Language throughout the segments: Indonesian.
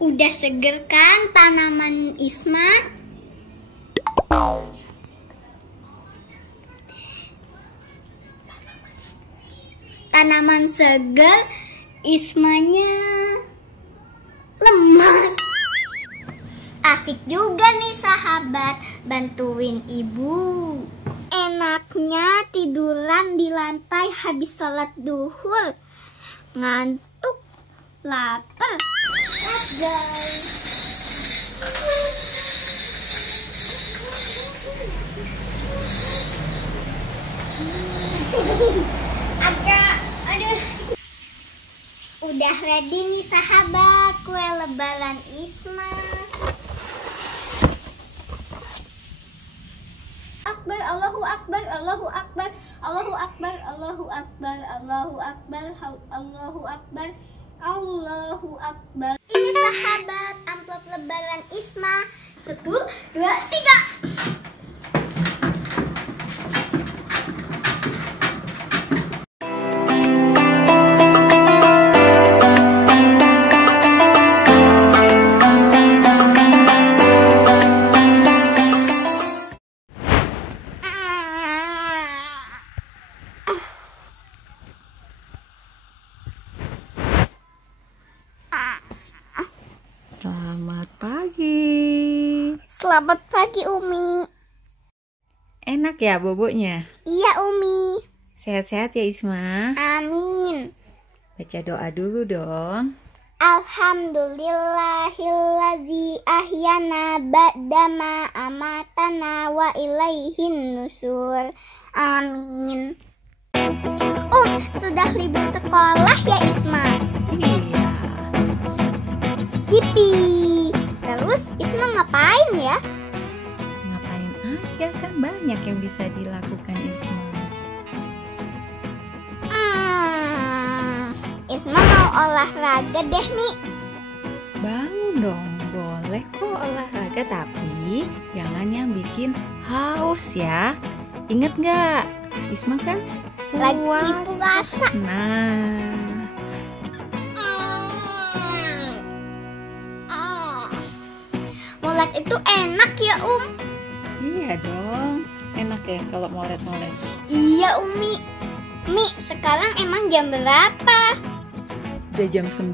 Udah seger kan tanaman Isma? Tanaman seger, Ismanya lemas. Asik juga nih sahabat, bantuin ibu. Enaknya tiduran di lantai habis sholat duhur. Ngantuk, lapar. Let's go. Aduh. Udah ready nih sahabat, kue lebaran Isma. Akbar, Allahu Akbar, Allahu Akbar, Allahu Akbar, Allahu Akbar, Allahu Akbar, Allahu Akbar, Allahu Akbar. Ini sahabat, amplop lebaran Isma. 1, 2, 3. Selamat pagi. Selamat pagi Umi. Enak ya boboknya? Iya Umi. Sehat-sehat ya Isma. Amin. Baca doa dulu dong. Alhamdulillahillazi ahyana ba'dama amatana wa ilaihin nusur. Amin. Sudah libur sekolah ya Isma? Iya. Yipi. Terus Isma ngapain ya? Ngapain aja, kan banyak yang bisa dilakukan Isma. Isma mau olahraga deh nih. Bangun dong, boleh kok olahraga, tapi jangan yang bikin haus ya. Ingat nggak? Isma kan Lagi puasa. Nah, Molet itu enak ya iya dong. Enak ya kalau molet-molet. Iya Umi. Mi, sekarang emang jam berapa? Udah jam 9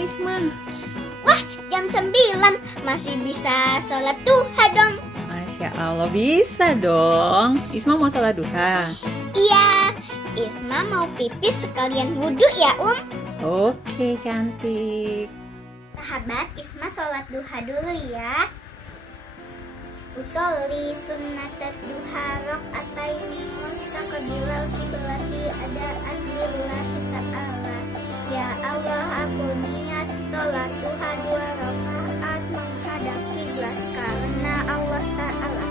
Isma. Wah, jam 9. Masih bisa sholat duha dong. Masya Allah, bisa dong. Isma mau sholat duha? Iya, Isma mau pipis sekalian wudhu ya Oke, cantik. Sahabat, Isma sholat duha dulu ya. Usolli sunnatat duha rak'ataini mustaqbilal qiblati adaan lillahi ta'ala. Ya Allah, aku niat sholat duha 2 rakaat menghadap kiblat karena Allah Ta'ala.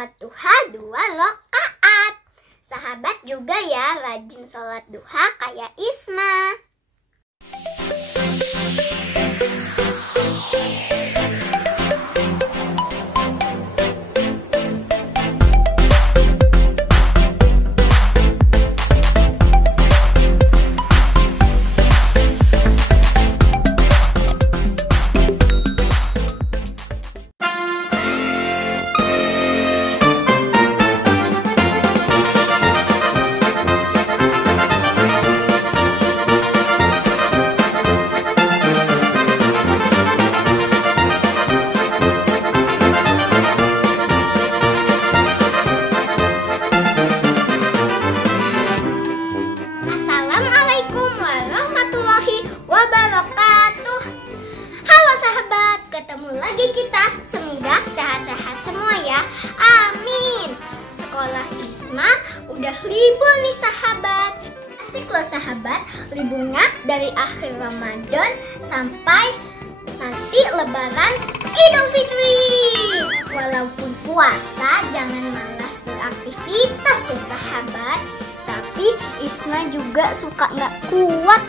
sholat duha 2 rakaat. Sahabat juga ya rajin sholat duha kayak Isma. Kita semoga sehat-sehat semua ya, amin. Sekolah Isma udah libur nih sahabat. Asik loh sahabat, liburnya dari akhir Ramadan sampai nanti Lebaran Idul Fitri. Walaupun puasa jangan malas beraktivitas ya sahabat. Tapi Isma juga suka nggak kuat.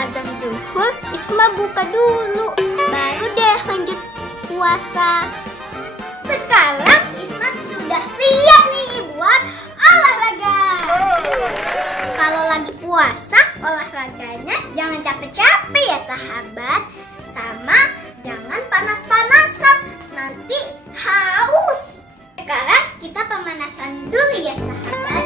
Azan zuhur Isma buka dulu, baru deh lanjut puasa. Sekarang Isma sudah siap nih buat olahraga. Kalau lagi puasa olahraganya jangan capek-capek ya sahabat. Sama jangan panas-panasan, nanti haus. Sekarang kita pemanasan dulu ya sahabat.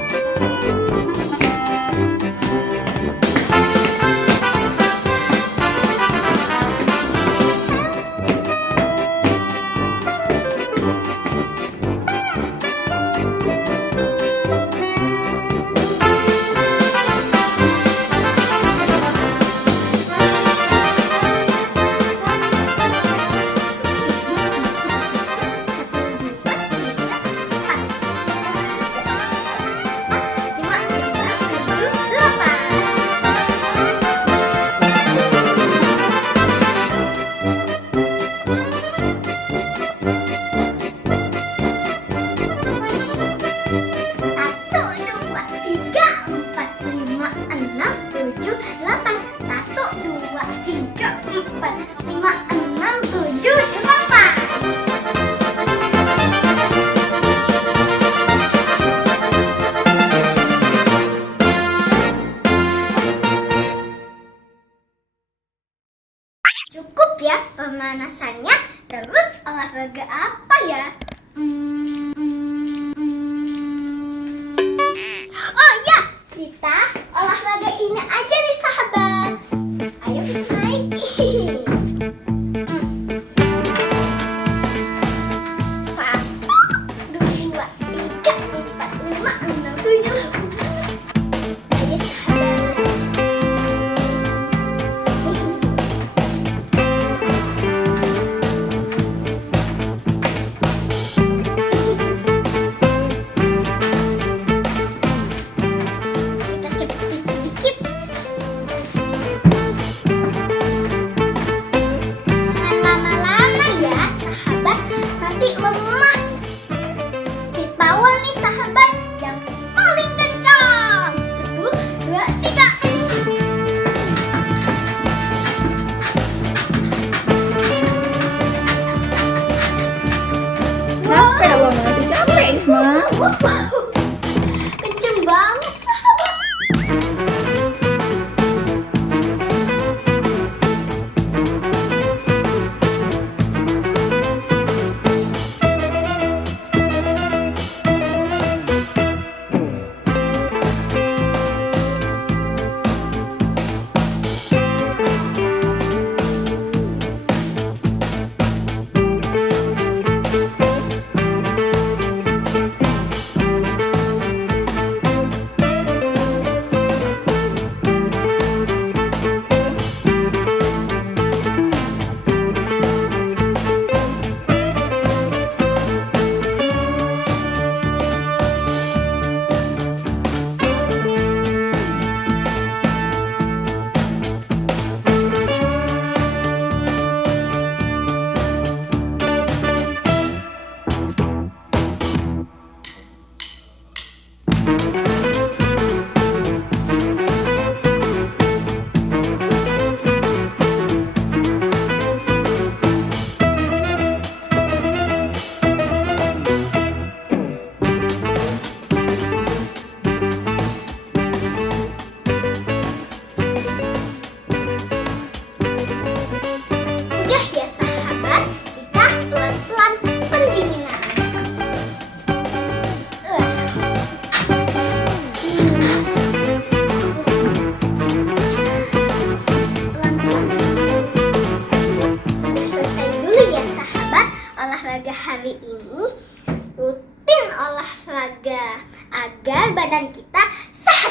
Cukup ya pemanasannya. Terus olahraga apa ya? Oh ya, kita olahraga ini aja nih sahabat. Ayo kita naik. 1, 2, 3, 4, 5, 6, 7. Ayo sahabat.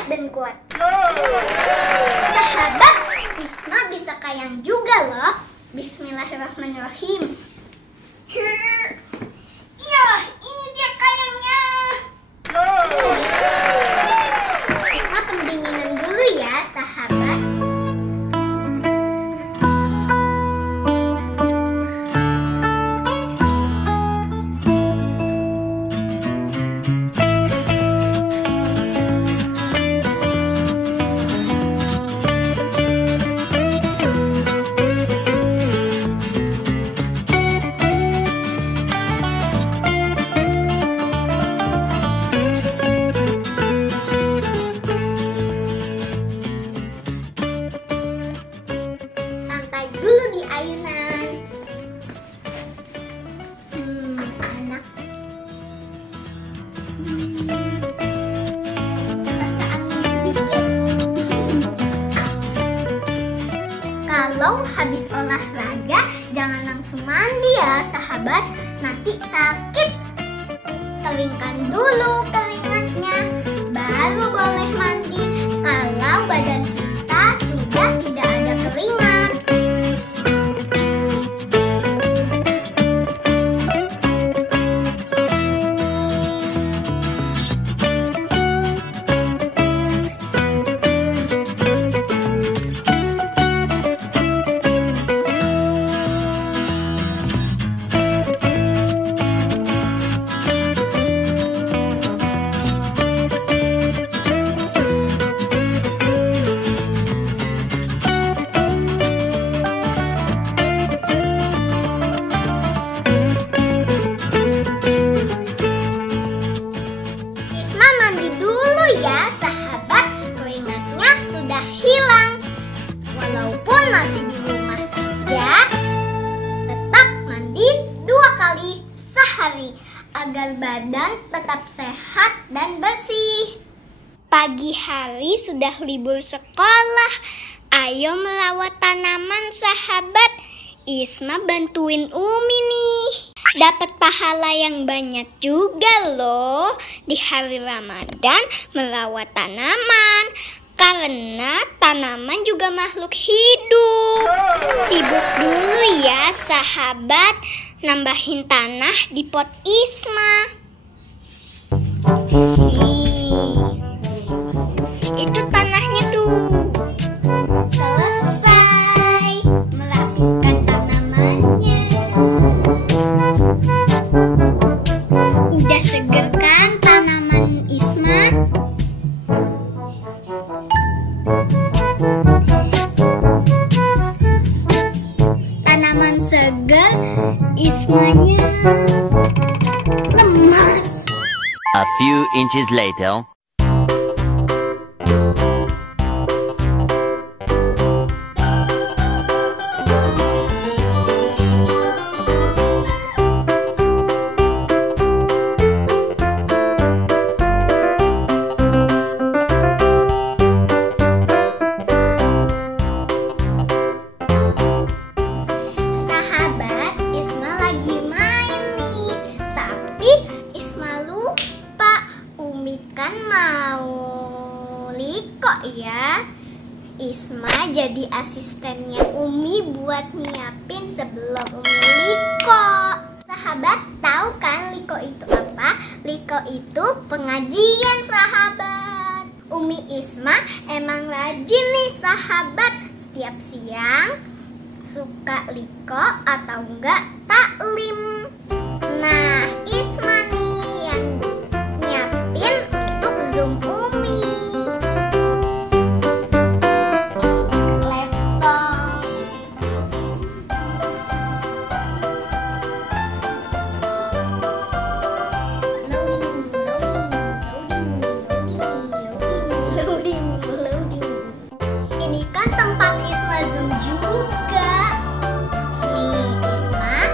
dan kuat. Sahabat, Isma bisa kayang juga loh. Bismillahirrahmanirrahim. Iya, ini dia kayangnya. Isma pendinginan dulu ya, sahabat. Kalau habis olahraga jangan langsung mandi ya sahabat, nanti sakit. Keringkan dulu keringatnya, baru boleh mandi kalau badan kita sudah tidak ada keringat. Walaupun masih di rumah saja, tetap mandi 2 kali sehari agar badan tetap sehat dan bersih. Pagi hari sudah libur sekolah, ayo merawat tanaman sahabat. Isma bantuin Umi nih. Dapat pahala yang banyak juga loh di hari Ramadan merawat tanaman. Karena tanaman juga makhluk hidup. Sibuk dulu ya sahabat, nambahin tanah di pot Isma. Nih, itu tanahnya tuh. Selesai merapikan tanamannya. Udah seger kan tanaman Isma? Tanaman segar, Ismanya lemas. A few inches later. Ya, Isma jadi asistennya Umi buat nyiapin sebelum Umi liko. Sahabat, tahu kan liko itu apa? Liko itu pengajian sahabat. Umi Isma emang rajin nih sahabat, setiap siang suka liko atau enggak taklim. Nah, Isma nih yang nyiapin untuk Zoom Umi. Ini kan tempat Isma Zoom juga. Nih Isma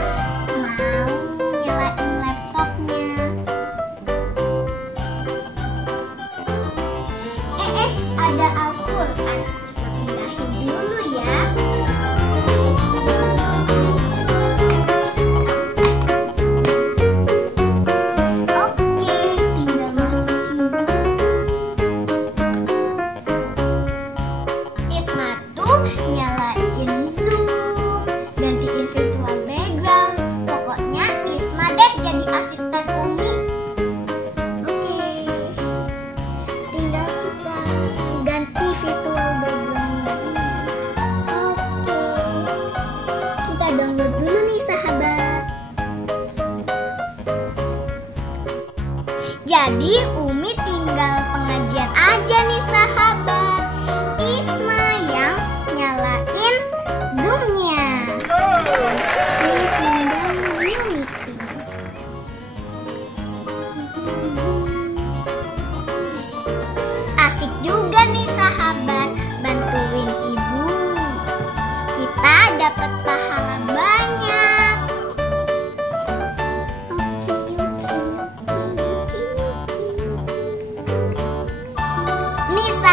mau nyalain laptopnya. Ada Al-Quran. Isma pindahin dulu ya. Oke, tinggal masukin.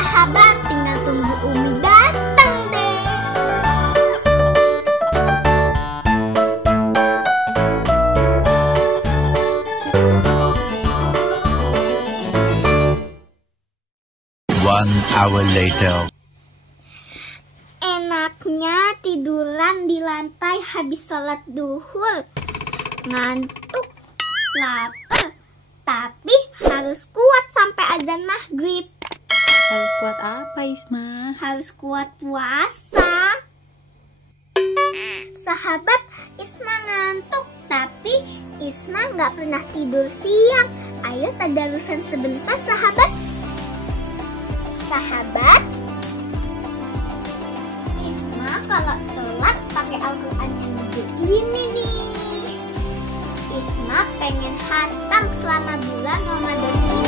sahabat, tinggal tunggu Umi datang deh. One hour later. Enaknya tiduran di lantai habis sholat duhur. Ngantuk, lapar, tapi harus kuat sampai azan maghrib. Harus kuat apa, Isma? Harus kuat puasa. Sahabat, Isma ngantuk, tapi Isma nggak pernah tidur siang. Ayo tadarusan sebentar, sahabat. Sahabat, Isma kalau sholat pakai Al-Quran yang begini nih. Isma pengen khatam selama bulan Ramadan ini.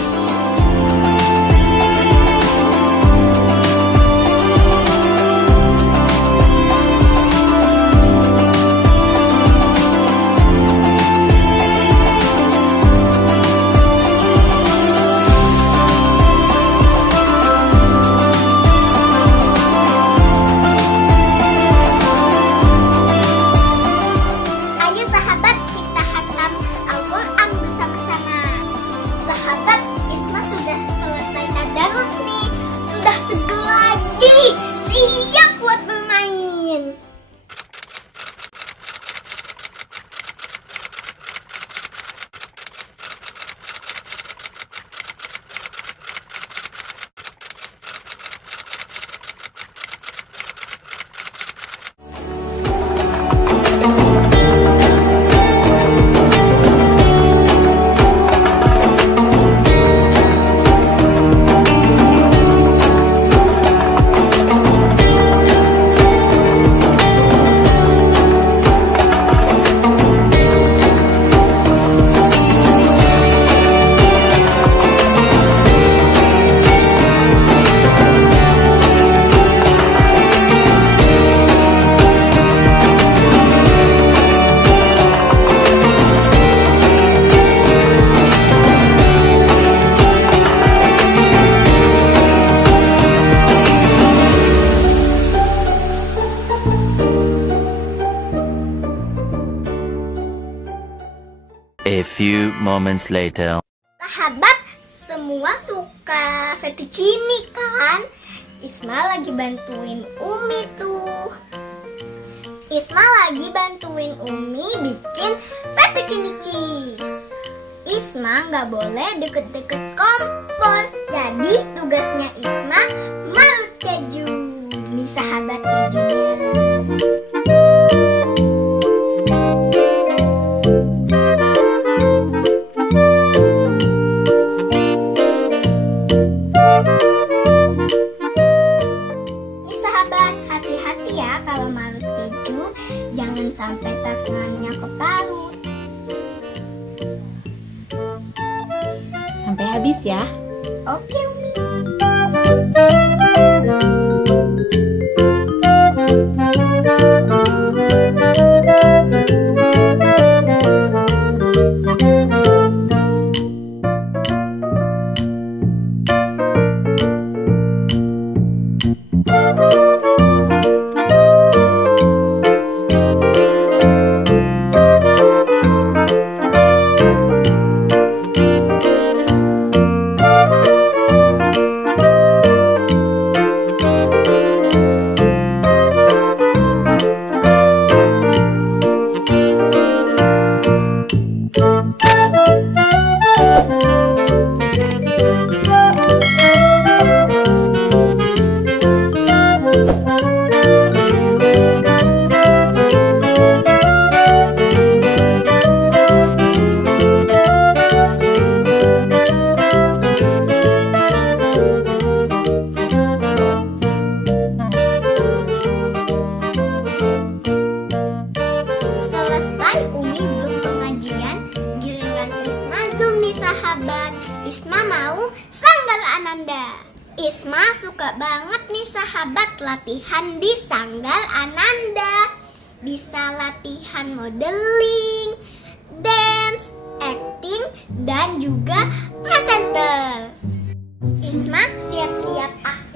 Siap buat bermain. A few moments later. Sahabat, semua suka fettuccine kan? Isma lagi bantuin Umi tuh. Isma lagi bantuin Umi bikin fettuccine cheese. Isma nggak boleh deket-deket kompor. Jadi tugasnya Isma marut keju. Nih sahabat kejunya. Hati-hati ya kalau marut keju, jangan sampai tangannya keparut. Sampai habis ya. Oke, Umi. Isma suka banget nih sahabat latihan di Sanggar Ananda. Bisa latihan modeling, dance, acting, dan juga presenter. Isma siap-siap aktif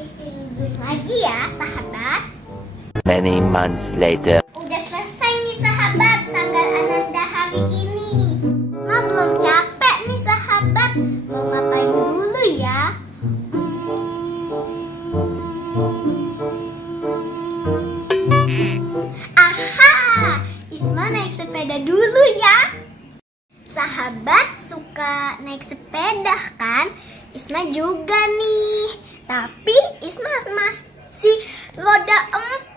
Many months later. Udah selesai nih sahabat sanggar Ananda hari ini. Isma belum capek nih sahabat. Mau ngapain dulu ya? Aha, Isma naik sepeda dulu ya. Sahabat suka naik sepeda kan? Isma juga nih. Tapi Isma masih roda 4.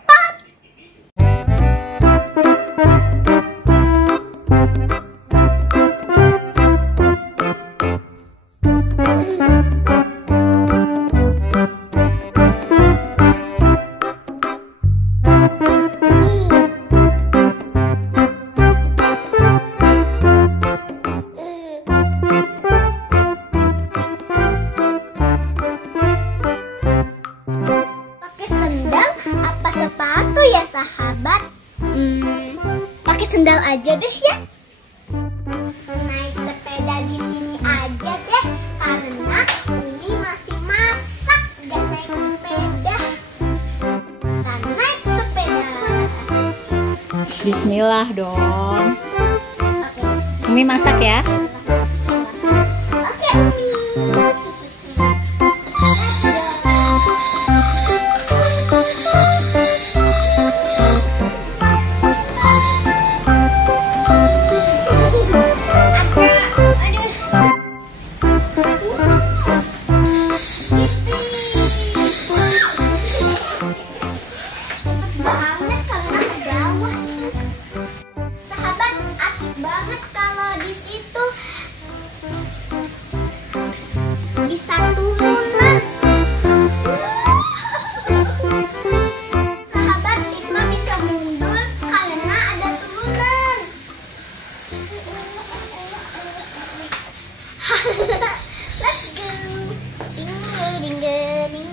Pakai sendal aja deh ya. Naik sepeda di sini aja deh, karena Umi masih masak gak naik sepeda. Dan naik sepeda. Bismillah dong. Oke. Umi masak ya. Oke Umi. Let's go. Ding ding ding.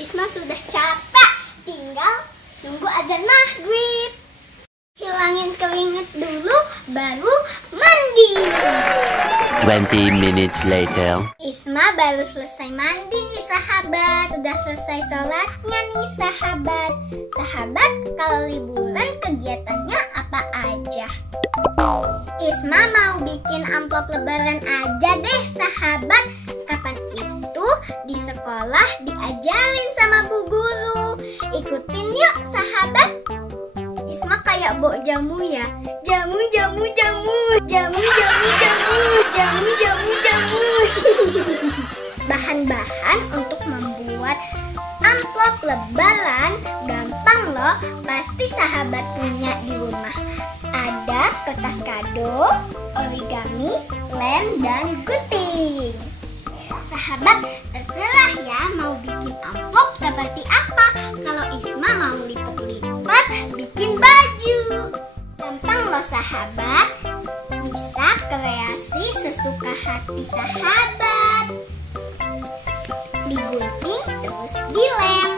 Isma sudah capek, tinggal nunggu azan maghrib. Hilangin keringet dulu, baru mandi. 20 minutes later. Isma baru selesai mandi nih sahabat. Udah selesai sholatnya nih sahabat. Sahabat, kalau liburan kegiatannya apa aja? Isma mau bikin amplop lebaran aja deh sahabat. Kapan itu di sekolah diajarin sama bu guru. Ikutin yuk sahabat. Isma kayak bok jamu ya. Jamu, jamu, jamu. Jamu, jamu, jamu. Jamu, jamu, jamu. Bahan-bahan untuk membuat amplop amplop lebaran gampang loh, pasti sahabat punya di rumah. Ada kertas kado, origami, lem, dan gunting. Sahabat terserah ya mau bikin amplop seperti apa. Kalau Isma mau lipat-lipat bikin baju. Gampang loh sahabat, bisa kreasi sesuka hati sahabat. Digunting terus dilem.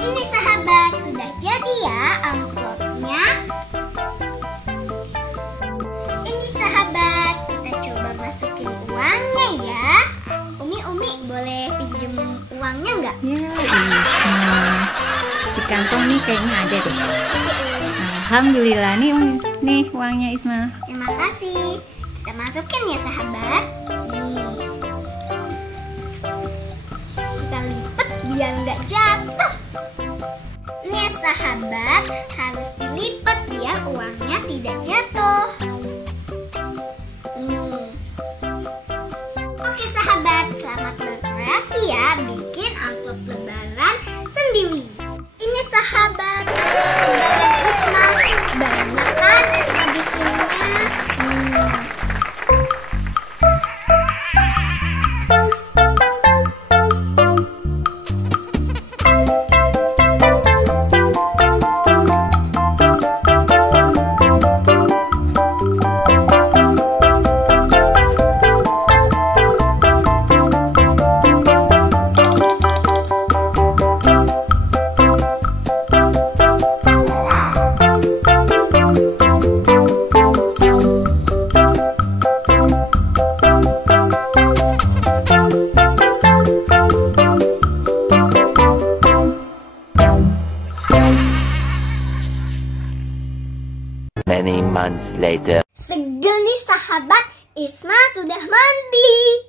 Ini sahabat sudah jadi ya amplopnya. Ini sahabat, kita coba masukin uangnya ya. Umi boleh pinjem uangnya nggak? Ya, Isma. Di kantong nih kayaknya ada deh. Alhamdulillah nih uangnya Isma. Terima kasih. Kita masukin ya sahabat. Nih. Kita lipat biar nggak jatuh. Nih sahabat, harus dilipat biar uangnya tidak jatuh. Nih. Oke sahabat, selamat berkreasi ya bikin amplop lebaran sendiri. Ini sahabat, amplop lebaran Isma. Banyak kan Isma bikinnya. Many months later. Seger nih sahabat, Isma sudah mandi.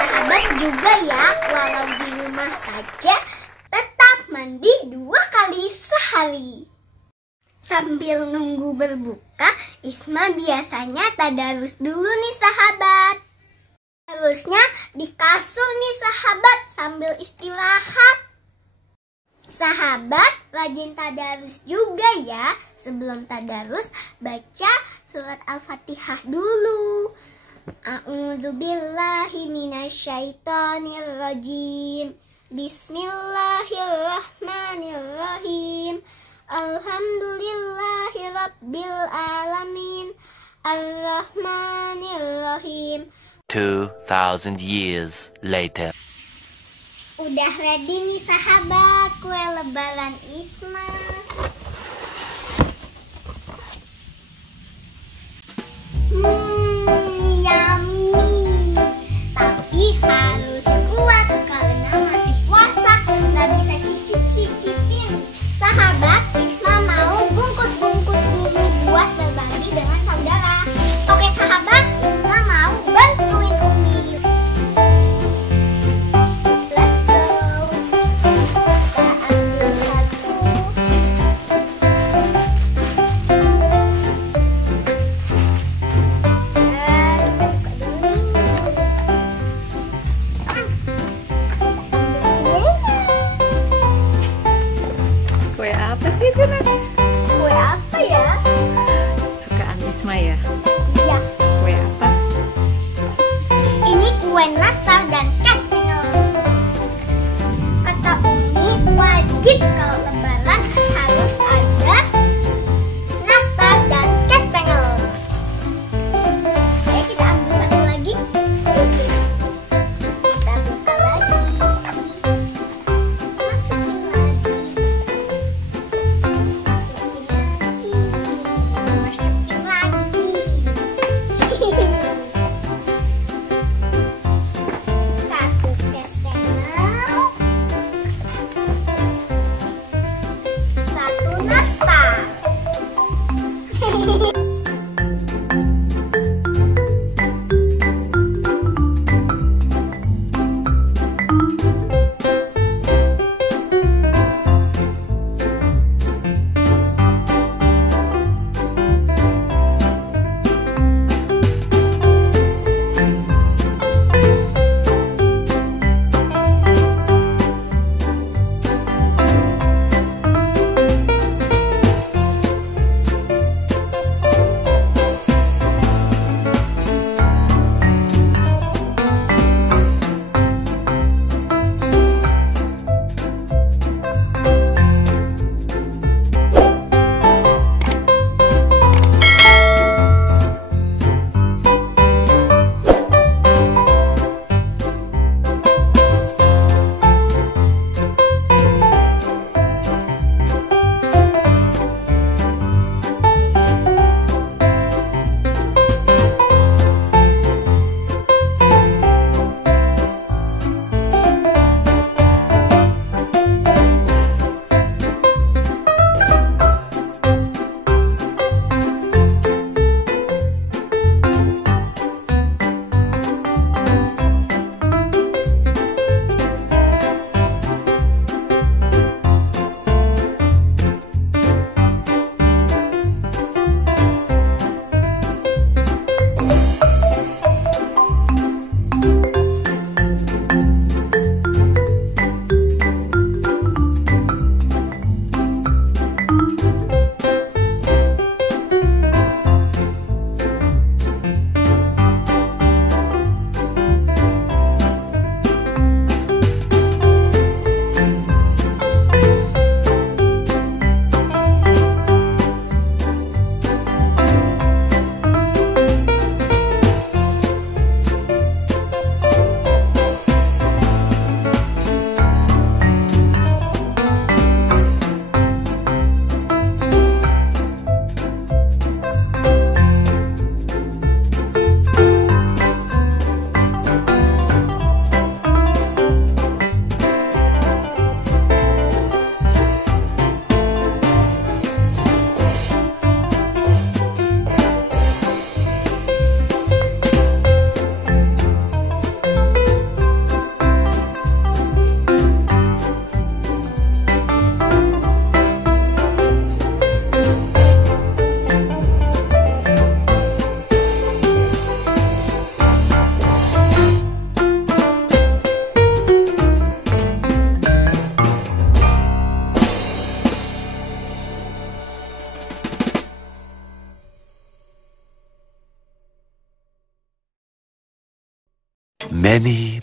Sahabat juga ya, walau di rumah saja, tetap mandi 2 kali sehari. Sambil nunggu berbuka, Isma biasanya tadarus dulu nih sahabat. Harusnya di kasur nih sahabat sambil istirahat. Sahabat rajin tadarus juga ya. Sebelum tadarus baca surat Al-Fatihah dulu. A'udzubillahi minasyaitonirrajim. Bismillahirrahmanirrahim. Alhamdulillahirabbil alamin. Ar-Rahmanirrahim. 2,000 years later. Udah ready nih sahabat kue lebaran Isma. Yummy. Tapi harus kuat karena masih puasa, nggak bisa cicip-cicipin. Sahabat, Isma mau bungkus-bungkus dulu buat berbagi dengan saudara. Oke sahabat, Isma mau bantuin Umi. Let's go. Kita ambil satu. Kue apa sih itu Nat? Kue apa ya? Sukaan Isma ya? Iya, Kue apa? ini kue nastar dan kastengel. Kata Umi, wajib kalau lebaran harus ada nastar dan kastengel. Ayo kita ambil satu lagi. Kita buka lagi. Masukin lagi. Masukin lagi. Satu kastengel. Many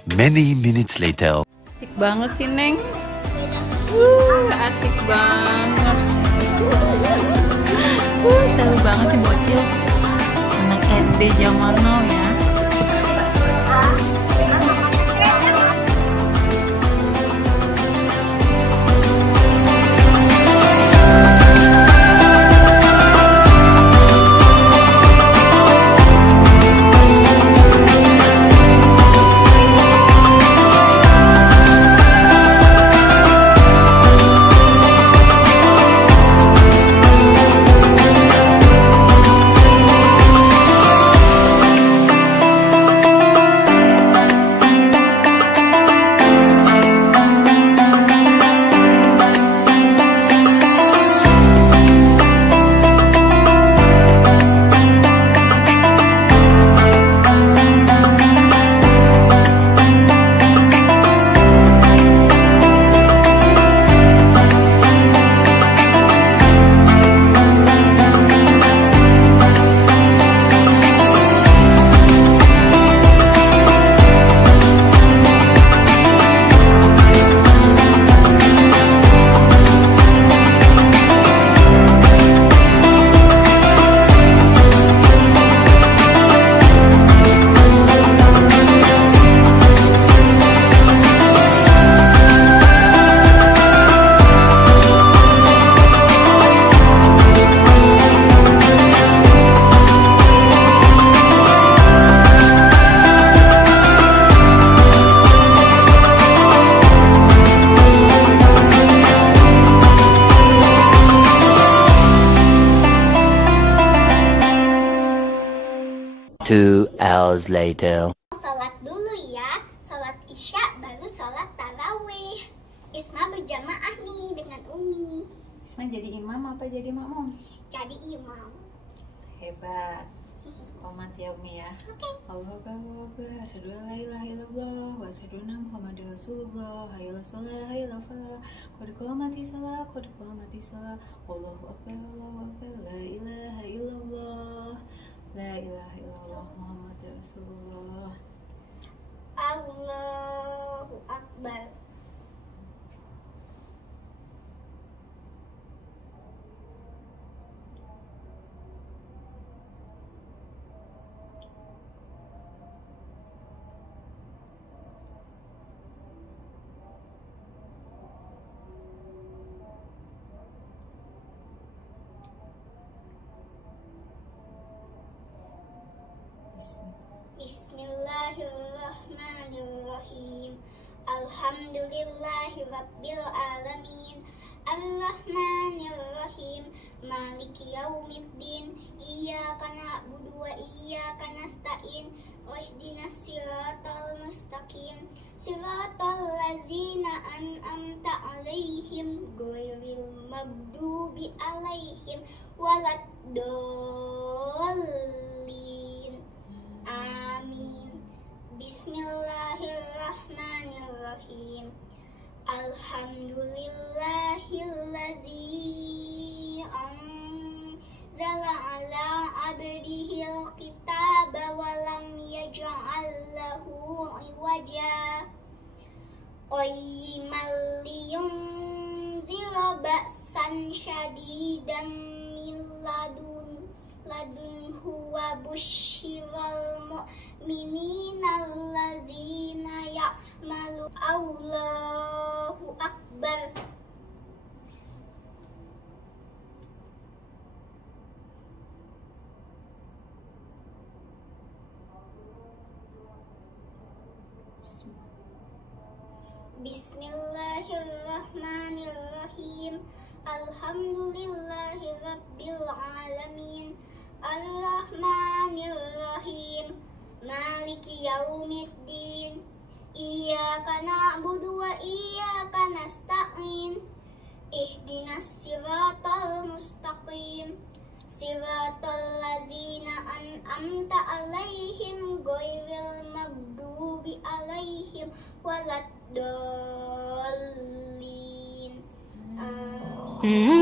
minutes later. Asik banget sih, Neng. Asik banget. Seru banget sih bocil. Anak SD zaman now ya. Two hours later. Sholat dulu ya, sholat isya baru sholat tarawih. Isma berjamaah nih dengan Umi. Isma jadi imam apa jadi makmum? Jadi imam. Hebat. Komat ya Umi ya. Oke. Allahu Akbar, asyhadu an la ilaha illallah wa asyhadu anna Muhammadar Rasulullah. Hayya shalah, hayya falah. Qad qamati shalah, qad qamati shalah. Allahu Akbar, Allahu Akbar. La ilaha illallah. La ilaha illallah Muhammadar Rasulullah. Allahu Akbar. Bismillahirrahmanirrahim. Alhamdulillahi rabbil alamin. Ar-Rahmanir-Rahim. Maliki yaumiddin. Iyyaka na'budu wa iyyaka nasta'in. Ihdinas siratal mustaqim. Siratal ladzina an'amta 'alaihim ghairil maghdubi 'alaihim waladdallin. Amin. Bismillahirrahmanirrahim. Alhamdulillahillazi anzala ala abdihil kitaba wa lam yaj'al lahu iwaja qayyiman liyunzira ba'san syadidan min ladunhu wa busyiral mu'minina allazina ya'malu. Allahu Akbar. Bismillahirrahmanirrahim. Alhamdulillahi rabbil alamin. Ar-Rahmanir-Rahim. Maliki yaumiddin. Iyyaka na'budu wa iyyaka nasta'in. Ihdinas siratal mustaqim. Siratal ladzina an'amta 'alaihim ghairil maghdubi 'alaihim waladdallin. Amin.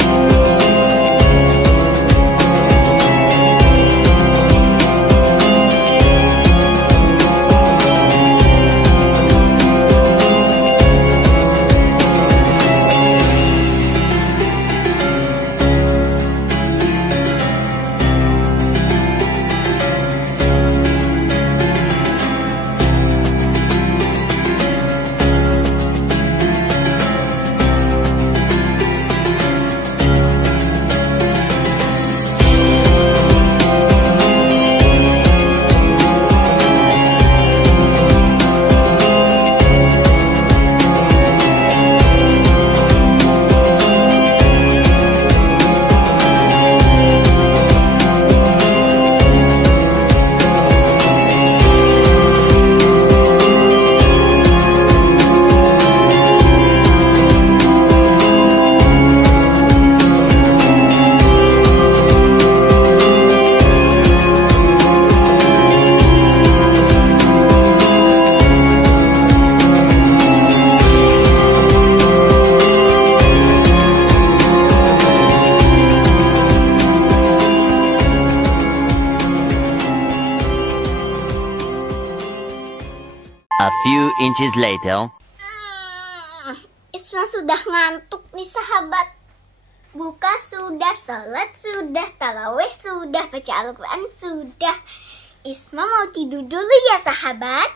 few inches later. Isma sudah ngantuk nih sahabat. Buka sudah, sholat sudah, tarawih sudah, baca Al-Quran sudah. Isma mau tidur dulu ya sahabat.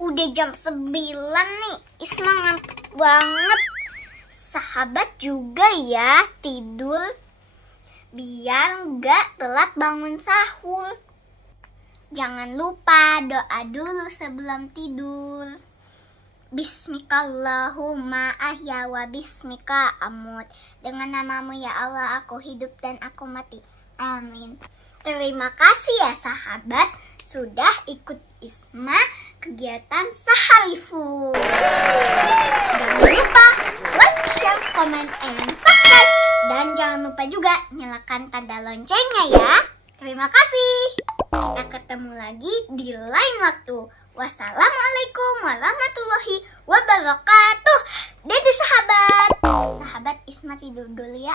Udah jam 9 nih, Isma ngantuk banget. Sahabat juga ya tidur, biar nggak telat bangun sahur. Jangan lupa doa dulu sebelum tidur. Bismikallahumma ahya wa bismika amut. Dengan namamu ya Allah aku hidup dan aku mati. Amin. Terima kasih ya sahabat sudah ikut Isma kegiatan Saharifu. Jangan lupa like, share, comment, and subscribe. Dan jangan lupa juga nyalakan tanda loncengnya ya. Terima kasih. Kita ketemu lagi di lain waktu. Wassalamualaikum warahmatullahi wabarakatuh. Dadah sahabat. Sahabat Isma tidur dulu ya.